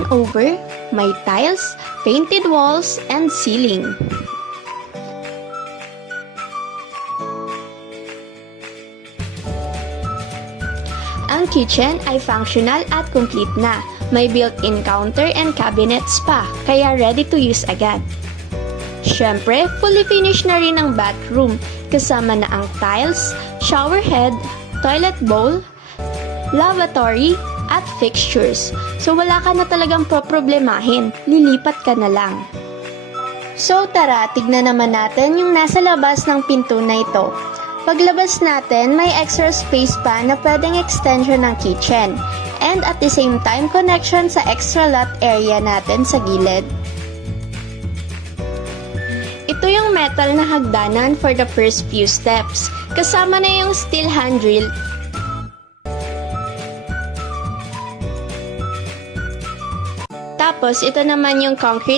turn over, may tiles, painted walls, and ceiling. Ang kitchen ay functional at complete na. May built-in counter and cabinets pa, kaya ready to use agad. Syempre, fully finished na rin ang bathroom, kasama na ang tiles, shower head, toilet bowl, lavatory, at fixtures. So wala ka na talagang poproblemahin, lilipat ka na lang. So tara, tignan naman natin yung nasa labas ng pinto na ito. Paglabas natin, may extra space pa na pwedeng extension ng kitchen. And at the same time, connection sa extra lot area natin sa gilid. Ito yung metal na hagdanan for the first few steps. Kasama na yung steel handrail. Tapos, ito naman yung concrete